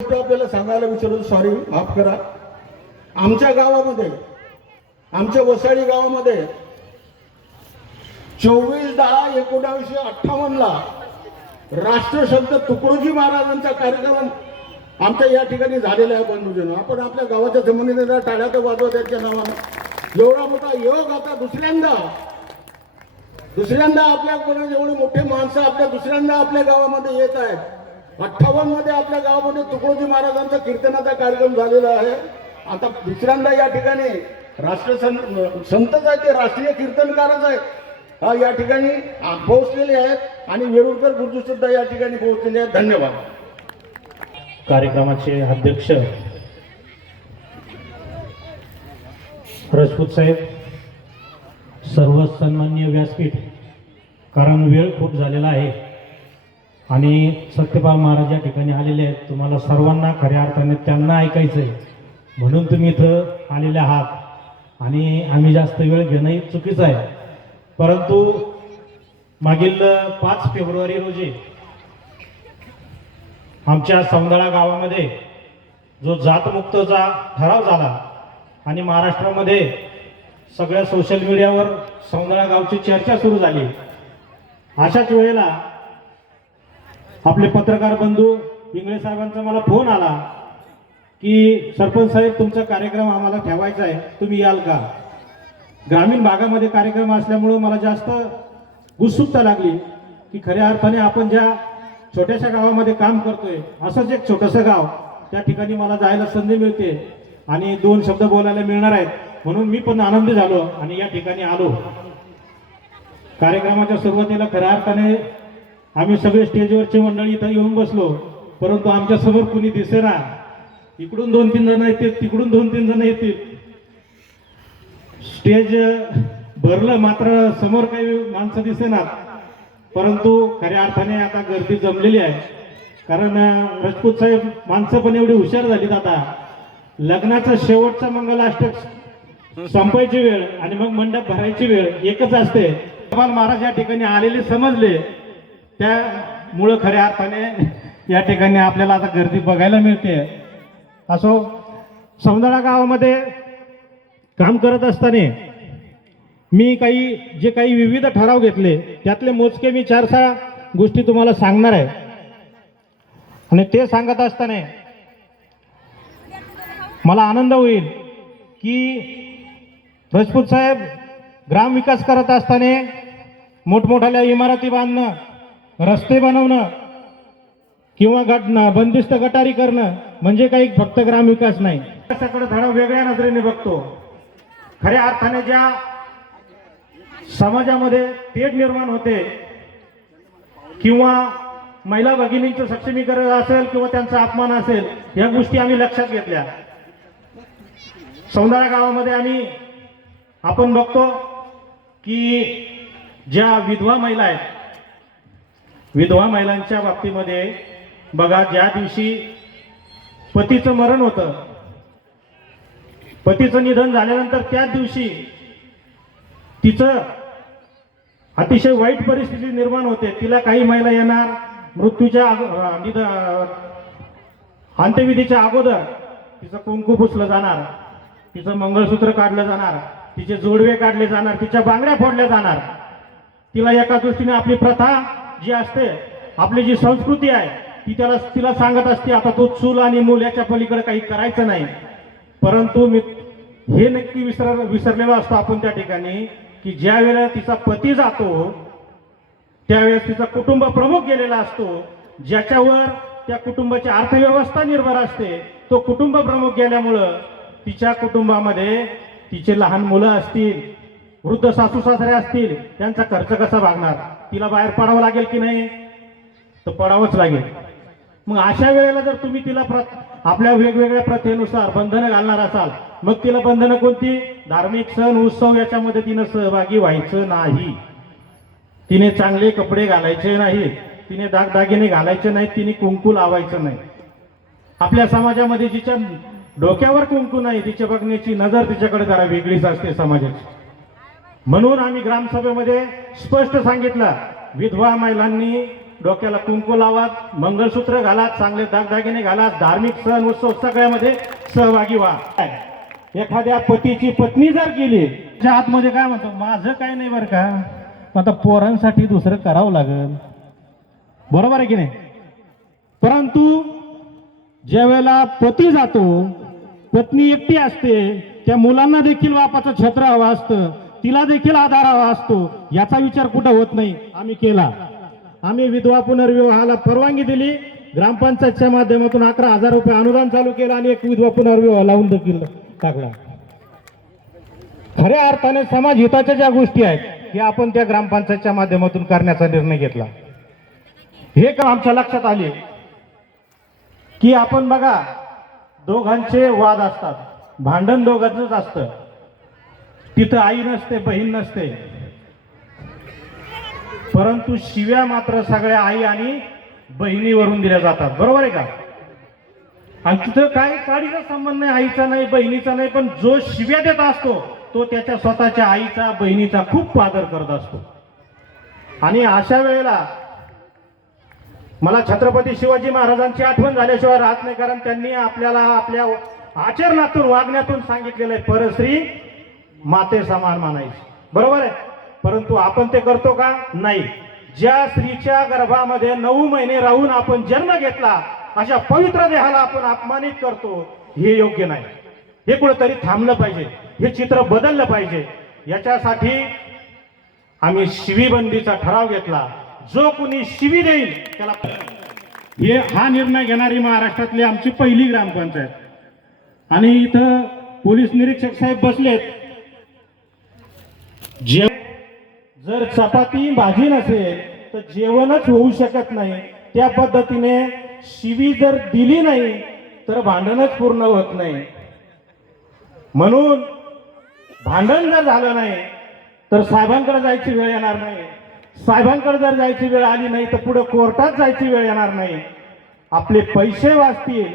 आपल्याला सांगायला विचारतो, सॉरी माफ करा. आमच्या गावामध्ये, आमच्या वसाडी गावामध्ये 24/10/1958 राष्ट्रसंत तुकडोजी महाराजांचा कार्यक्रम आमच्या या ठिकाणी झालेला आहे. बंधूजन, आपण आपल्या गावाच्या जमिनीला टाळ्या तर वाजवत त्यांच्या नावानं. एवढा मोठा योग आता दुसऱ्यांदा आपल्याकडे एवढे मोठे माणसं दुसऱ्यांदा आपल्या गावामध्ये येत आहेत. 58 मध्ये आपल्या गावामध्ये तुकडोजी महाराजांचा कीर्तनाचा कार्यक्रम झालेला आहे. आता दुसऱ्यांदा या ठिकाणी संतच आहे, ते राष्ट्रीय कीर्तनकारच आहेत, या ठिकाणी पोहोचलेले आहेत आणि वेरुळकर गुरुजी सुद्धा या ठिकाणी पोहोचलेले आहेत. धन्यवाद. कार्यक्रमाचे अध्यक्ष राजपूत साहेब, सर्व सन्माननीय व्यासपीठ, कारण वेळ खूप झालेला आहे आणि सत्यपाल महाराज या ठिकाणी आलेले आहेत. तुम्हाला सर्वांना खऱ्या अर्थाने त्यांना ऐकायचं आहे म्हणून तुम्ही इथं आलेले आहात आणि आम्ही जास्त वेळ घेणंही चुकीचं आहे. परंतु मागील 5 फेब्रुवारी रोजी आमच्या सौंदळा गावामध्ये जो जातमुक्तचा ठराव झाला आणि महाराष्ट्रामध्ये सगळ्या सोशल मीडियावर सौंदळा गावची चर्चा सुरू झाली. अशाच वेळेला आपले पत्रकार बंधू इंगळे साहेबांचा मला फोन आला की सरपंच साहेब, तुमचा कार्यक्रम आम्हाला ठेवायचा आहे, तुम्ही याल का? ग्रामीण भागामध्ये कार्यक्रम असल्यामुळं मला जास्त उत्सुकता लागली की खऱ्या अर्थाने आपण ज्या छोट्याशा गावामध्ये काम करतोय, असंच एक छोटंसं गाव, त्या ठिकाणी मला जायला संधी मिळते आणि 2 शब्द बोलायला मिळणार आहेत म्हणून मी पण आनंदी झालो आणि या ठिकाणी आलो. कार्यक्रमाच्या सुरुवातीला खऱ्या अर्थाने आम्ही सगळे स्टेजवरची मंडळी इथं येऊन बसलो, परंतु आमच्या समोर कुणी दिसेना. इकडून 2-3 जण येतील, तिकडून 2-3 जण येतील. स्टेज भरलं, मात्र समोर काही माणसं दिसेनात. परंतु खऱ्या अर्थाने आता गर्दी जमलेली आहे, कारण राजपूत साहेब माणसं पण एवढी हुशार झालीत. आता लग्नाचा शेवटचा मंगलाष्टक संपायची वेळ आणि मग मंडप भरायची वेळ एकच असते. सत्यपाल महाराज या ठिकाणी आलेले समजले, त्यामुळं खऱ्या अर्थाने या ठिकाणी आपल्याला आता गर्दी बघायला मिळते. असो, सौंदळा गावामध्ये काम करत असताना मी जे काही विविध ठराव घेतले त्यातले मोजके मी 4-6 गोष्टी तुम्हाला सांगणार आहे. आणि ते सांगत असताना मला आनंद होईल की राजपूत साहेब ग्रामविकास करत असताना मोठमोठ्या इमारती बांधणं, रस्ते बनवणं किंवा बंदिस्त गटारी करणं म्हणजे काही फक्त ग्रामविकास नाही. त्याच्याकडे थोडा वेगळ्या नजरेने बघतो. खऱ्या अर्थाने ज्या समाजामध्ये तेढ निर्माण होते किंवा महिला भगिनींचं सक्षमीकरण असेल किंवा त्यांचा अपमान असेल, या गोष्टी आम्ही लक्षात घेतल्या. सौंदळा गावामध्ये आपण बघतो की ज्या विधवा महिला आहेत, विधवा महिलांच्या बाबतीमध्ये बघा, ज्या दिवशी पतीचं मरण होतं, पतीचं निधन झाल्यानंतर त्याच दिवशी तिचं अतिशय वाईट परिस्थिती निर्माण होते. तिला काही महिला येणार, मृत्यूच्या अंत्यविधीच्या अगोदर तिचं कुंकू पुसलं जाणार, तिचं मंगळसूत्र काढलं जाणार, तिचे जोडवे काढले जाणार, तिच्या बांगड्या फोडल्या जाणार. तिला एका दृष्टीने आपली प्रथा जी असते, आपली जी संस्कृती आहे, तिला सांगत असते आता तो चूल आणि मूल याच्या पलीकडे काही करायचं नाही. परंतु मी हे नक्की विसरलेलो असतो आपण त्या ठिकाणी की ज्या वेळेला तिचा पती जातो त्यावेळेस तिचा कुटुंब प्रमुख गेलेला असतो, ज्याच्यावर त्या कुटुंबाची अर्थव्यवस्था निर्भर असते. तो कुटुंब प्रमुख गेल्यामुळं तिच्या कुटुंबामध्ये तिचे लहान मुलं असतील, वृद्ध सासू सासरे असतील, त्यांचा खर्च कसा भागणार? तिला बाहेर पडावं लागेल की नाही? तर पडावंच लागेल. मग अशा वेळेला जर तुम्ही तिला आपल्या वेगवेगळ्या प्रथेनुसार बंधनं घालणार असाल, मग तिला बंधनं कोणती? धार्मिक सण उत्सव याच्यामध्ये तिनं सहभागी व्हायचं नाही, तिने चांगले कपडे घालायचे नाहीत, तिने दागदागिने घालायचे नाहीत, तिने कुंकू लावायचं नाही. आपल्या समाजामध्ये जिच्या डोक्यावर कुंकू नाही, तिच्या बघण्याची नजर तिच्याकडे जरा वेगळीच असते समाजाची. म्हणून आम्ही ग्रामसभेमध्ये स्पष्ट सांगितलं, विधवा महिलांनी डोक्याला कुंकू लावा, मंगळसूत्र घाला, चांगले दागदागिने घाला, धार्मिक सण उत्सव सगळ्यामध्ये सहभागी व्हा. एखाद्या पतीची पत्नी जर गेली त्याच्या आतमध्ये काय म्हणतो, माझं काय नाही बरं का, आता पोरांसाठी दुसरं करावं लागेल, बरोबर आहे की नाही. परंतु ज्या वेळेला पती जातो, पत्नी एकटी असते, त्या मुलांना देखील बापाचं छत्र हवं असतं, तिला देखील आधार हवा असतो, याचा विचार कुठं होत नाही. आम्ही केला. आम्ही विधवा पुनर्विवाहाला परवानगी दिली. ग्रामपंचायतच्या माध्यमातून 11,000 रुपये अनुदान चालू केलं आणि एक विधवा पुनर्विवाह लावून देखील टाकला. खऱ्या अर्थाने समाज हिताच्या ज्या गोष्टी आहेत की आपण त्या ग्रामपंचायतच्या माध्यमातून करण्याचा निर्णय घेतला. हे काम आमच्या लक्षात आले की आपण बघा, दोघांचे वाद असतात, भांडण दोघांचंच असतं, तिथं आई नसते, बहीण नसते, परंतु शिव्या मात्र सगळ्या आई आणि बहिणीवरून दिल्या जातात, बरोबर आहे का. आणि तिथं काही काळीचा संबंध नाही, आईचा नाही, बहिणीचा नाही, पण जो शिव्या देत असतो तो त्याच्या स्वतःच्या आईचा, बहिणीचा खूप आदर करत असतो. आणि अशा वेळेला मला छत्रपती शिवाजी महाराजांची आठवण झाल्याशिवाय राहत नाही, कारण त्यांनी आपल्याला आपल्या आचरणातून, वागण्यातून सांगितलेलं आहे, परस्त्री माते समान मानायची, बरोबर आहे. परंतु आपण ते करतो का? नाही. ज्या स्त्रीच्या गर्भामध्ये 9 महिने राहून आपण जन्म घेतला अशा पवित्र देहाला आपण अपमानित करतो, हे योग्य नाही. हे कुठेतरी थांबलं पाहिजे, हे चित्र बदललं पाहिजे. याच्यासाठी आम्ही शिवीबंदीचा ठराव घेतला. जो कुणी शिवी देईल त्याला, हा निर्णय घेणारी महाराष्ट्रातली आमची पहिली ग्रामपंचायत. आणि इथं पोलीस निरीक्षक साहेब बसलेत. जर चपाती भाजी नसेल तर जेवणच होऊ शकत नाही. त्या पद्धतीने शिवी जर दिली नाही तर भांडणच पूर्ण होत नाही. म्हणून भांडण जर झालं नाही तर साहेबांकडे जायची वेळ येणार नाही. साहेबांकडे जर जायची वेळ आली नाही तर पुढे कोर्टात जायची वेळ येणार नाही. आपले पैसे वाचतील,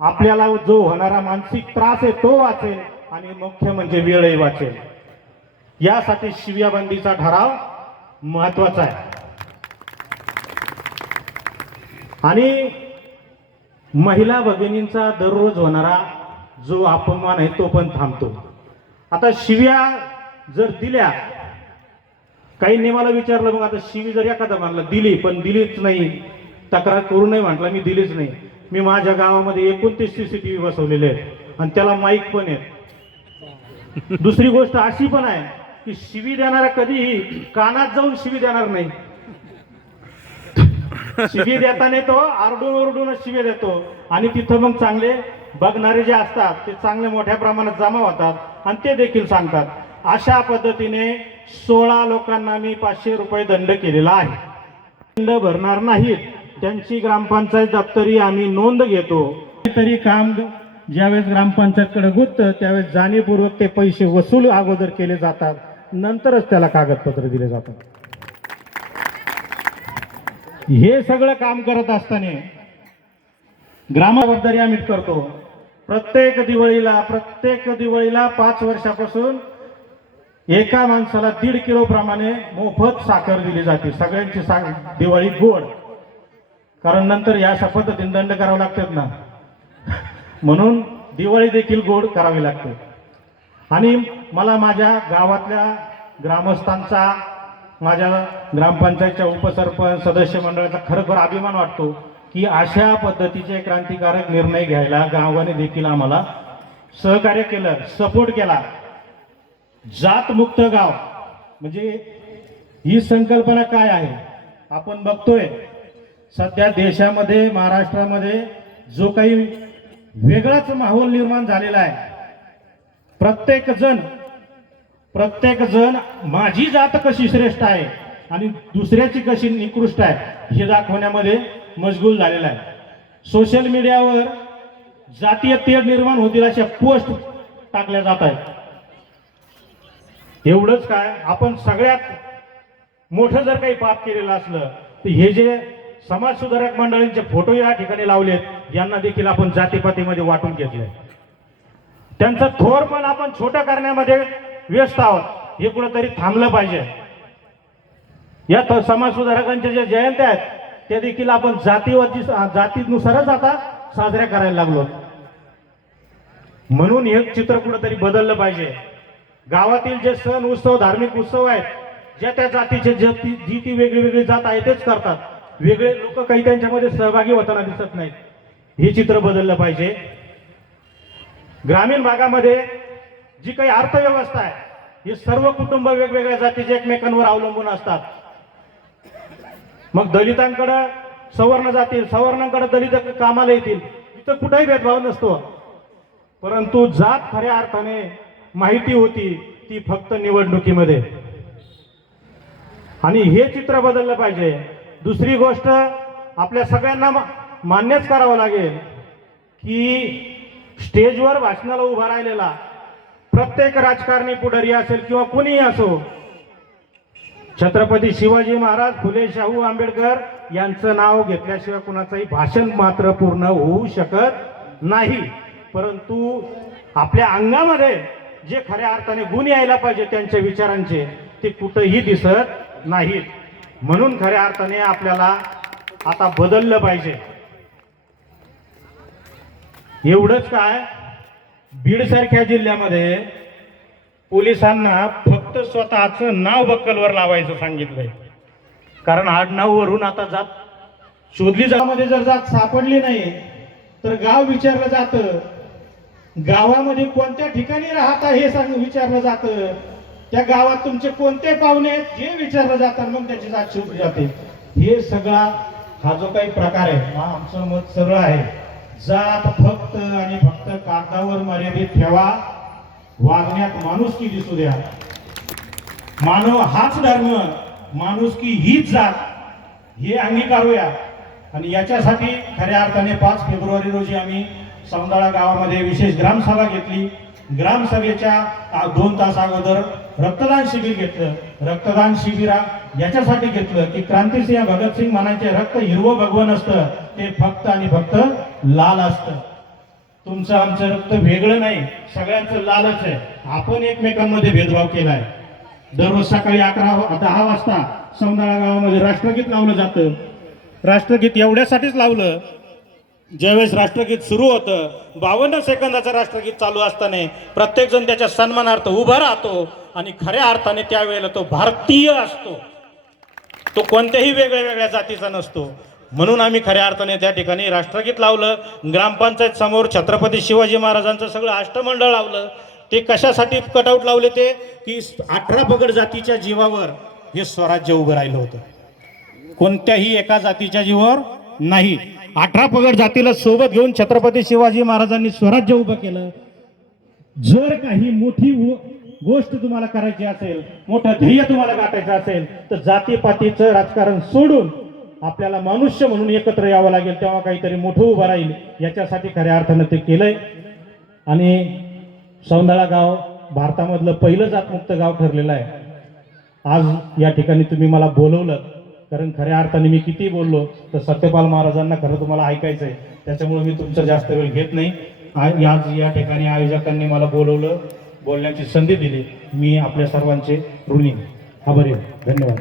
आपल्याला जो होणारा मानसिक त्रास आहे तो वाचेल, आणि मुख्य म्हणजे वेळही वाचेल. यासाठी शिव्याबंदीचा ठराव महत्वाचा आहे. आणि महिला भगिनींचा दररोज होणारा जो अपमान आहे तो पण थांबतो. आता शिव्या जर दिल्या, काही मला विचारलं, मग आता शिवी जर एखादा म्हणला दिली पण दिलीच नाही, तक्रार करू नये म्हटलं, मी दिलीच नाही. मी माझ्या गावामध्ये 29 CCTV बसवलेले आहेत आणि त्याला माईक पण आहे. दुसरी गोष्ट अशी पण आहे की शिवी देणारा कधीही कानात जाऊन शिवी देणार नाही. शिवी देताना तो आरडून ओरडूनच शिवी देतो, आणि तिथं मग चांगले बघणारे जे असतात ते चांगले मोठ्या प्रमाणात जमा होतात आणि ते देखील सांगतात. अशा पद्धतीने 16 लोकांना मी 500 रुपये दंड केलेला आहे. दंड भरणार नाहीत त्यांची ग्रामपंचायत दप्तरी आम्ही नोंद घेतो. तरी काम ज्यावेळेस ग्रामपंचायतकडे गुंततं त्यावेळेस जाणीवपूर्वक ते पैसे वसूल अगोदर केले जातात, नंतरच त्याला कागदपत्र दिले जातात. हे सगळं काम करत असताना ग्रामजबाबदारी आम्ही करतो. प्रत्येक दिवाळीला 5 वर्षापासून एका माणसाला 1.5 किलो प्रमाणे मोफत साखर दिली जाते. सगळ्यांची दिवाळी गोड, कारण नंतर या अशा पद्धतीने दंड करावे लागतात ना, म्हणून दिवाळी देखील गोड करावी लागते. आणि मला माझ्या गावातल्या ग्रामस्थांचा, माझ्या ग्रामपंचायतच्या उपसरपंच सदस्य मंडळाचा खरोखर अभिमान वाटतो की अशा पद्धतीचे क्रांतिकारक निर्णय घ्यायला गावाने देखील आम्हाला सहकार्य केलं, सपोर्ट केला. जातमुक्त गाव म्हणजे ही संकल्पना काय आहे आपण बघतोय. सध्या देशामध्ये, महाराष्ट्रामध्ये जो काही वेगळाच माहोल निर्माण झालेला आहे. प्रत्येक जण माझी जात कशी श्रेष्ठ आहे आणि दुसऱ्याची कशी निकृष्ट आहे हे दाखवण्यामध्ये मशगूल झालेला आहे. सोशल मीडियावर जातीय तेढ निर्माण होतील अशा पोस्ट टाकल्या जात आहेत. एवढंच काय, आपण सगळ्यात मोठं जर काही पाप केलेलं असलं तर हे जे समाज सुधारक मंडळींचे फोटो या ठिकाणी लावलेत, यांना देखील आपण जातीपातीमध्ये वाटून घेतलंय. त्यांचं थोर पण आपण छोटं करण्यामध्ये व्यस्त आहोत. हे कुठेतरी थांबलं पाहिजे. या समाजसुधारकांच्या ज्या जयंत्या आहेत त्या देखील आपण जातीनुसारच आता साजऱ्या करायला लागलो. म्हणून हे चित्र कुठंतरी बदललं पाहिजे. गावातील जे सण उत्सव धार्मिक उत्सव आहेत, ज्या त्या जातीचे जी ती वेगळी वेगळी जात आहे तेच करतात, वेगळे लोक काही त्यांच्यामध्ये सहभागी होताना दिसत नाहीत. हे चित्र बदललं पाहिजे. ग्रामीण भागामध्ये जी काही अर्थव्यवस्था आहे हे सर्व कुटुंब वेगवेगळ्या जातीचे एकमेकांवर अवलंबून असतात. मग दलितांकडे सवर्ण जातील, सवर्णांकडे दलित कामाला येतील, इथं कुठेही भेदभाव नसतो. परंतु जात खऱ्या अर्थाने माहिती होती ती फक्त निवडणुकीमध्ये. आणि हे चित्र बदललं पाहिजे. दुसरी गोष्ट आपल्या सगळ्यांना मान्यच करावं लागेल की स्टेजवर भाषणाला उभा राहिलेला प्रत्येक राजकारणी पुढारी असेल किंवा कुणीही असो, छत्रपती शिवाजी महाराज, फुले शाहू आंबेडकर यांचं नाव घेतल्याशिवाय कुणाचंही भाषण मात्र पूर्ण होऊ शकत नाही. परंतु आपल्या अंगामध्ये जे खऱ्या अर्थाने गुण यायला पाहिजे त्यांच्या विचारांचे ते कुठंही दिसत नाहीत. म्हणून खऱ्या अर्थाने आपल्याला आता बदललं पाहिजे. एवढंच काय, बीड सारख्या जिल्ह्यामध्ये पोलिसांना फक्त स्वतःचं नाव बक्कलवर लावायचं सांगितलंय. कारण आडनाववरून आता जात शोधली जामध्ये जर जात सापडली नाही तर गाव विचारलं जातं. गावामध्ये कोणत्या ठिकाणी राहता हे विचारलं जातं. त्या गावात तुमचे कोणते पाहुणे आहेत हे विचारलं जातं. मग त्याची जात शोधली जाते. हे सगळा हा जो काही प्रकार आहे हा आमचं मत सरळ आहे. जात फक्त आणि फक्त कागदावर मर्यादित ठेवा. वागण्यात माणुसकी दिसू द्या. मानव हाच धर्म, माणुसकी हीच जात, हे अंगीकारूया. आणि याच्यासाठी खऱ्या अर्थाने 5 फेब्रुवारी रोजी आम्ही सौंदाळा गावामध्ये विशेष ग्रामसभा घेतली. ग्रामसभेच्या 2 तास अगोदर रक्तदान शिबिर घेतलं. रक्तदान शिबिरा याच्यासाठी घेतलं की क्रांतिसिंह भगतसिंग म्हणायचे, रक्त हिरवं भगवं नसतं, ते फक्त आणि फक्त लाल असतं. तुमचं आमचं रक्त वेगळं नाही, सगळ्यांचं लालच आहे. आपण एकमेकांमध्ये भेदभाव केलाय. दररोज सकाळी 10 वाजता सौंदाळा गावामध्ये राष्ट्रगीत लावलं जातं. राष्ट्रगीत एवढ्यासाठीच लावलं, ज्यावेळेस राष्ट्रगीत सुरू होतं 52 सेकंदाचं राष्ट्रगीत चालू असताना प्रत्येक जण त्याच्या सन्मानार्थ उभा राहतो आणि खऱ्या अर्थाने त्यावेळेला तो भारतीय असतो, तो कोणत्याही वेगळ्या वेगळ्या जातीचा नसतो. म्हणून आम्ही खऱ्या अर्थाने त्या ठिकाणी राष्ट्रगीत लावलं. ग्रामपंचायत समोर छत्रपती शिवाजी महाराजांचं सगळं अष्टमंडळ लावलं. ते कशासाठी कटआउट लावले ते की 18 पगड जातीच्या जीवावर हे स्वराज्य उभं राहिलं होतं. कोणत्याही एका जातीच्या जीवावर नाही. 18 पगड जातीला सोबत घेऊन छत्रपती शिवाजी महाराजांनी स्वराज्य उभं केलं. जर काही मोठी गोष्ट तुम्हाला करायची असेल, मोठं ध्येय तुम्हाला गाठायचं असेल तर जातीपातीचं राजकारण सोडून आपल्याला मनुष्य म्हणून एकत्र यावं लागेल. तेव्हा काहीतरी मोठं उभं राहील. याच्यासाठी खऱ्या अर्थानं ते केलंय. आणि सौंदाळा गाव भारतामधलं पहिलं जातमुक्त गाव ठरलेलं आहे. आज या ठिकाणी तुम्ही मला बोलवलं कारण खऱ्या अर्थाने मी किती बोललो तर सत्यपाल महाराजांना खरं तुम्हाला ऐकायचं आहे. त्याच्यामुळे मी तुमचा जास्त वेळ घेत नाही. आज या ठिकाणी आयोजकांनी मला बोलवलं, बोलण्याची संधी दिली. मी आपल्या सर्वांचे ऋणी आभारी आहे. धन्यवाद.